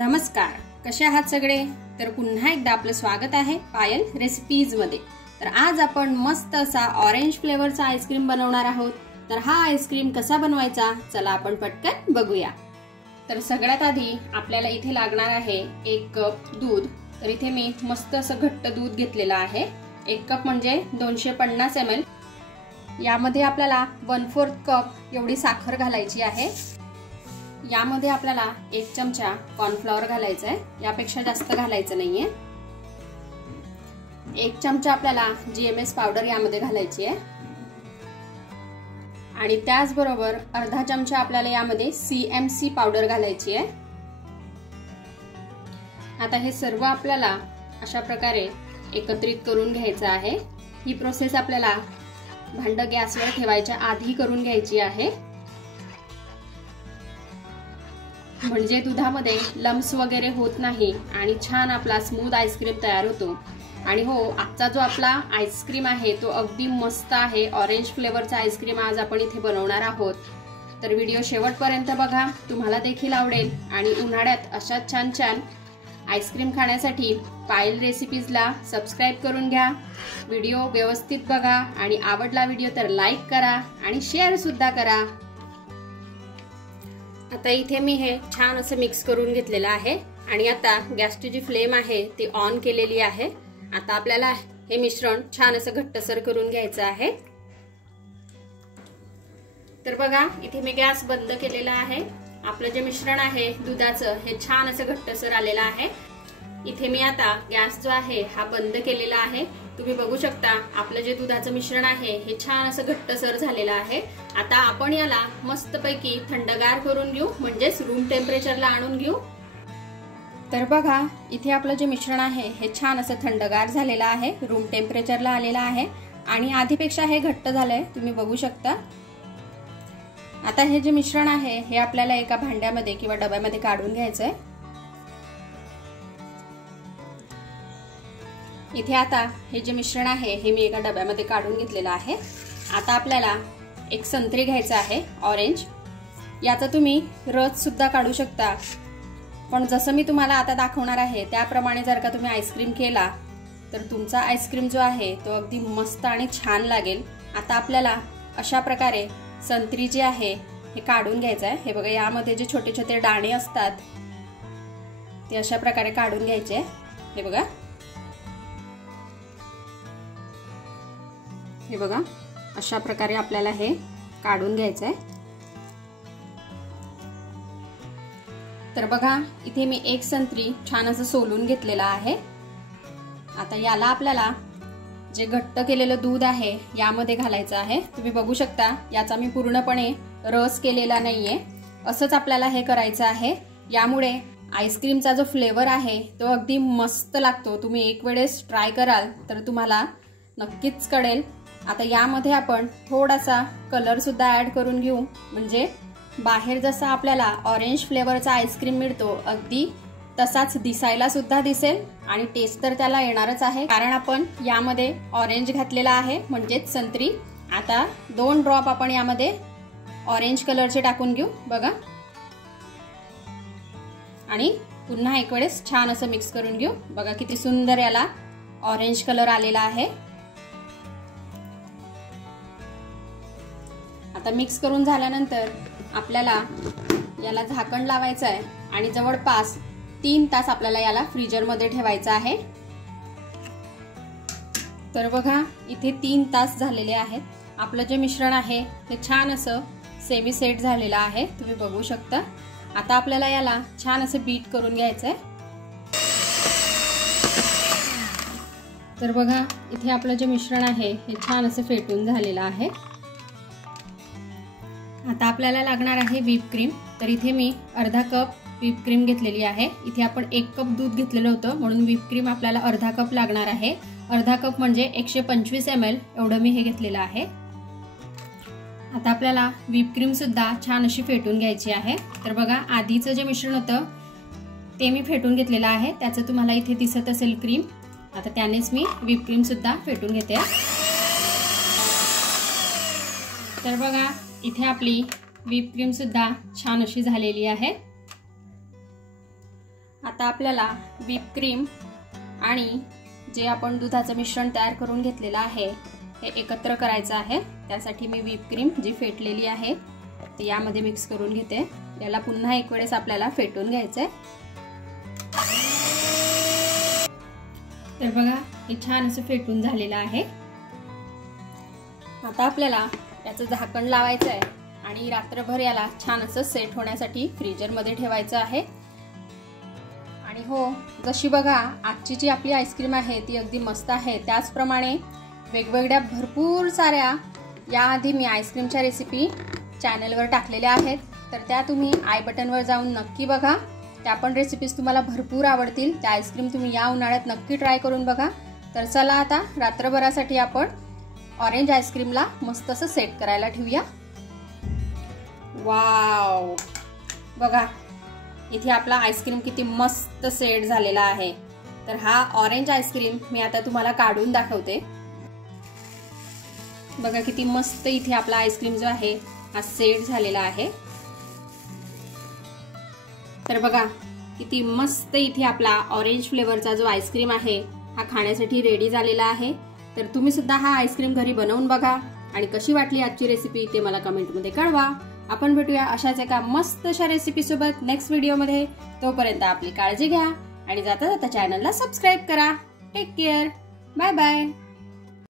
नमस्कार, कसे आहात सगळे? तर पुन्हा एकदा आपलं स्वागत आहे पायल रेसिपीज मध्ये। तर आज आपण मस्त असा ऑरेंज फ्लेवरचा आईस्क्रीम बनवणार आहोत। तर हा आईस्क्रीम कसा बनवायचा चला आपण पटकन बघूया। तर सगळ्यात आधी आपल्याला इथे लागणार आहे 1 कप दूध। तर इथे मी मस्त असं घट्ट दूध घेतलेलं आहे। 1 कप म्हणजे 250 ml। यामध्ये आपल्याला 1/4 कप एवढी साखर घालायची आहे। यामध्ये आपल्याला 1 चमचा कॉर्नफ्लॉवर घालायचा आहे, यापेक्षा जास्त घालायचं नाहीये। 1 चमचा आपल्याला GMS पावडर यामध्ये घालायची आहे आणि त्याचबरोबर अर्धा चमचा आपल्याला यामध्ये CMC पावडर घालायची आहे। आता हे सर्व आपल्याला अशा प्रकारे एकत्रित करून घ्यायचं आहे। ही प्रोसेस आपल्याला भांड गॅसवर ठेवायच्या आधी करून घ्यायची आहे, म्हणजे दुधामध्ये लम्स वगैरे होत नाही आणि छान आपला स्मूथ आईस्क्रीम तयार होतो। आणि हो, आजचा जो आपला आईस्क्रीम आहे तो अगदी मस्त आहे। ऑरेंज फ्लेवरचा आईस्क्रीम आज आपण इथे बनवणार आहोत। तर व्हिडिओ शेवटपर्यंत बघा, तुम्हाला देखील आवडेल। आणि उन्हाळ्यात अशा छान छान आईस्क्रीम खाण्यासाठी पायल रेसिपीजला सबस्क्राइब करून घ्या। व्हिडिओ व्यवस्थित बघा आणि आवडला व्हिडिओ तर लाईक करा आणि शेअर सुद्धा करा। आता इथे मी हे छान असं मिक्स करून घेतलेलं आहे आणि आता गॅसची जी फ्लेम आहे ती ऑन केलेली आहे। आता आपल्याला हे मिश्रण छान असं घट्टसर करून घ्यायचं आहे। तर बघा, इथे मी गॅस बंद केलेला आहे। आपलं जे मिश्रण आहे दुधाचं हे छान असं घट्टसर आलेलं आहे। इथे मी आता गॅस जो आहे हा बंद केलेला आहे। तुम्ही बघू शकता आपलं जे दुधाचं मिश्रण आहे हे छान असं घट्टसर झालेलं आहे। आता आपण याला मस्तपैकी थंडगार करून घेऊ, म्हणजेच रूम टेम्परेचरला आणून घेऊ। तर बघा, इथे आपलं जे मिश्रण आहे हे छान असं थंडगार झालेलं आहे, रूम टेम्परेचरला आलेलं आहे आणि आधीपेक्षा हे घट्ट झालंय, तुम्ही बघू शकता। आता हे जे मिश्रण आहे हे आपल्याला एका भांड्यामध्ये किंवा डब्यामध्ये काढून घ्यायचंय। इथे आता हे जे मिश्रण आहे हे मी एका डब्यामध्ये काढून घेतलेलं आहे। आता आपल्याला एक संत्री घ्यायचा आहे ऑरेंज। याचा तुम्ही रस सुद्धा काढू शकता, पण जसं मी तुम्हाला आता दाखवणार आहे त्याप्रमाणे जर का तुम्ही आईस्क्रीम केला तर तुमचा आईस्क्रीम जो आहे तो अगदी मस्त आणि छान लागेल। आता आपल्याला अशा प्रकारे संत्री जी आहे हे काढून घ्यायचं आहे। हे बघा, यामध्ये जे छोटे छोटे दाणे असतात ते अशा प्रकारे काढून घ्यायचे। हे बघा, हे बघा, अशा प्रकारे आपल्याला हे काढून घ्यायचंय। तर बघा, इथे मी एक संत्री छान असं सोलून घेतलेला आहे। आता याला आपल्याला जे घट्ट केलेलं दूध आहे यामध्ये घालायचं आहे। तुम्ही बघू शकता याचा मी पूर्णपणे रस केलेला नाहीये, असंच आपल्याला हे करायचं आहे। यामुळे आईस्क्रीमचा जो फ्लेवर आहे तो अगदी मस्त लागतो। तुम्ही एक वेळेस ट्राय कराल तर तुम्हाला नक्कीच कळेल। आता यामध्ये आपण थोडासा कलर सुद्धा ऍड करून घेऊ, म्हणजे बाहेर जसा आपल्याला ऑरेंज फ्लेवरचा आईस्क्रीम मिळतो अगदी तसाच दिसायला सुद्धा दिसेल आणि टेस्ट तर त्याला येणारच आहे, कारण आपण यामध्ये ऑरेंज घातलेला आहे, म्हणजेच संत्री। आता 2 ड्रॉप आपण यामध्ये ऑरेंज कलरचे टाकून घेऊ बघा, आणि पुन्हा एक वेळेस छान असं मिक्स करून घेऊ। बघा किती सुंदर याला ऑरेंज कलर आलेला आहे। आता मिक्स करून झाल्यानंतर आपल्याला याला झाकण लावायचं आहे आणि जवळपास 3 तास आपल्याला याला फ्रीजर मध्ये ठेवायचं आहे। तर बघा, इथे 3 तास झालेले आहेत। आपलं जे मिश्रण आहे ते छान असं सेमी सेट झालेलं आहे, तुम्ही बघू शकता। आता आपल्याला याला छान असं बीट करून घ्यायचंय। तर बघा, इथे आपलं जे मिश्रण आहे हे छान असं फेटून झालेलं आहे। आता आपल्याला लागणार आहे व्हिप क्रीम। तर इथे मी अर्धा कप व्हिप क्रीम घेतलेली आहे। इथे आपण 1 कप दूध घेतलेलं होतं, म्हणून व्हिप क्रीम आपल्याला अर्धा कप लागणार आहे। अर्धा कप म्हणजे 125 ml एवढं मी हे घेतलेलं आहे। आता आपल्याला व्हिप क्रीम सुद्धा छान अशी फेटून घ्यायची आहे। तर बघा, आधीचं जे मिश्रण होतं ते मी फेटून घेतलेलं आहे, त्याचं तुम्हाला इथे दिसत असेल क्रीम। आता त्यानेच मी व्हिप क्रीम सुद्धा फेटून घेते। तर बघा, इथे आपली व्हिप क्रीम सुद्धा छान अशी झालेली आहे। आता आपल्याला व्हिप क्रीम आणि जे आपण दुधाचं मिश्रण तयार करून घेतलेलं आहे हे एकत्र करायचं आहे। त्यासाठी मी व्हिप क्रीम जी फेटलेली आहे ती यामध्ये मिक्स करून घेते। याला पुन्हा एक वेळेस आपल्याला फेटून घ्यायचंय। तर बघा हे छान असं फेटून झालेलं आहे। आता आपल्याला याचं झाकण लावायचं आहे आणि रात्रभर याला छान असं सेट होण्यासाठी फ्रीजर मध्ये ठेवायचं आहे। आणि हो, जशी बघा आजची जी आपली आईस्क्रीम आहे ती अगदी मस्त आहे, त्याचप्रमाणे वेगवेगळ्या भरपूर साऱ्या याआधी मी आईस्क्रीमच्या रेसिपी चॅनलवर टाकलेल्या आहेत, तर त्या तुम्ही आय बटनवर जाऊन नक्की बघा। त्या पण रेसिपीज तुम्हाला भरपूर आवडतील। त्या आईस्क्रीम तुम्ही या उन्हाळ्यात नक्की ट्राय करून बघा। तर चला आता रात्रभरासाठी आपण ऑरेंज आईस्क्रीमला मस्त असं सेट करायला ठेवूया। वाव, बघा इथे आपला आईस्क्रीम किती मस्त सेट झालेला आहे। तर हा ऑरेंज आईस्क्रीम मी आता तुम्हाला काढून दाखवते। बघा किती मस्त इथे आपला आईस्क्रीम जो आहे हा सेट झालेला आहे। तर बघा किती मस्त इथे आपला ऑरेंज फ्लेवरचा जो आईस्क्रीम आहे हा खाण्यासाठी रेडी झालेला आहे। तर तुम्ही सुद्धा हा आईस्क्रीम घरी बनवून बघा आणि कशी वाटली आजची रेसिपी ते मला कमेंटमध्ये कळवा। आपण भेटूया अशाच एका मस्त अशा रेसिपी सोबत नेक्स्ट व्हिडिओमध्ये। तोपर्यंत आपली काळजी घ्या आणि जाता जाता चॅनलला सबस्क्राईब करा। Take care, bye bye.